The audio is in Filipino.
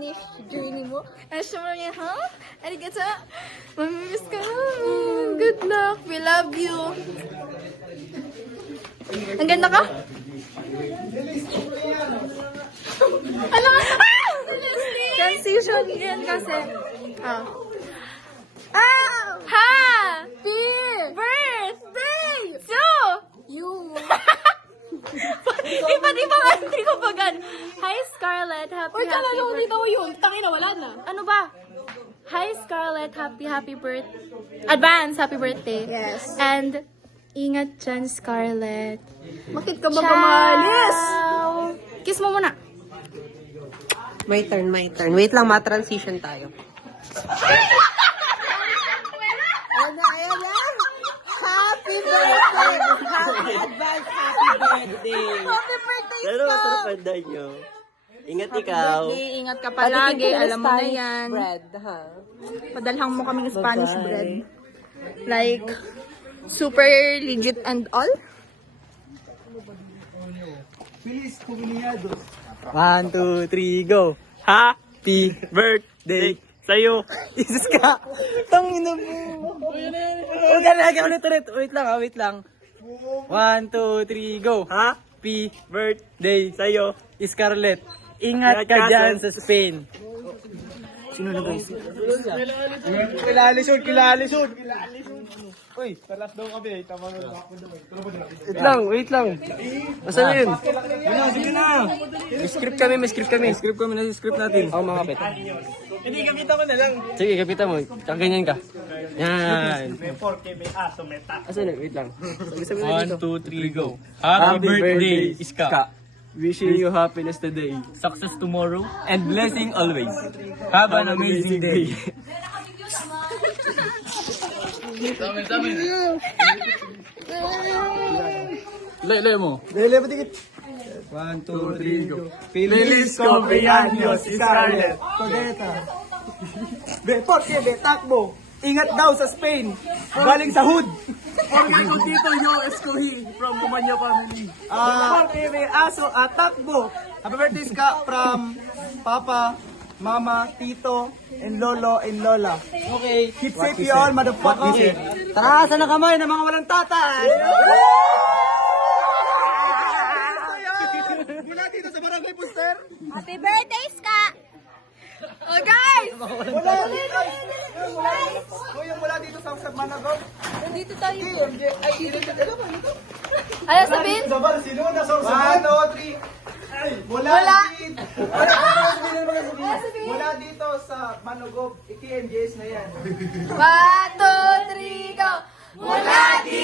Spanish journey mo. And syempre niya, ha? Arigato? Mamimiss ka. Good luck. We love you. Ang ganda ka? Ano nga? Ah! Transition yan kasi. Ah. Happy birthday to you. Iba't-ibang entry ko pa gan. Hi, Scarlett. Happy birthday. Dito yun. Tangina, wala na. Ano ba? Hi, Scarlett. Happy birthday. Advance happy birthday. Yes. And ingat dyan, Scarlett. Bakit ka ba kamalis? Ciao. Kiss mo muna. My turn. Wait lang, ma-transition tayo. Ayan na. Happy birthday! Advance happy birthday! Happy birthday, Pero masarap ang day nyo. Ingat ikaw. Ingat ka palagi. Alam mo na yan. Bread, ha? Padalhang mo kaming Spanish bread. Like, super legit and all. 1, 2, 3, go! Happy birthday sa'yo! Jesus ka! Tangina mo! Huwag ka lagi ulit. Wait lang. 1, 2, 3, go! Happy birthday sa'yo! Scarlett, Ingat ka dyan sa Spain. sino na guys? Kilalisod! Uy, talas daw kami. Tama na ako daw. Wait lang. Asan na yun? Sige na. May script kami. Script natin. Oo, mga kapit. Hindi, kamita ko na lang. Sige, kapita mo. Tsaka ganyan ka. Yan. May 4K, may aso, may ta. Asan na? Wait lang. 1, 2, 3, go. Happy birthday, Iska. Wishing you happiness today. Success tomorrow. And blessing always. Have an amazing day. Lele mo. Lele, patikit. 1, 2, 3, go. Feliz cumpleaños, Scarlett. Pagdeta. Porque takbo. Ingat daw sa Spain. Galing sa hood. Porque dito yo escogi from Bumanya family. Porque may aso at takbo. Happy birthday ka from Papa, Mama, Tito, and Lolo, and Lola. Okay. Keep safe you all, motherfucker. Tara, sana kamay ng mga walang tatay. Mula dito sa Barangay Puster. Happy birthday, Ska! Oh, guys! Mula dito. Mula dito sa Managaw. Nandito tayo. Ay, ito. Ano sabihin? Sabar, sino na sa 1, 2, 3. Mula dito sa Manogob, TNJs na yan. 1, 2, 3, go! Mula dito!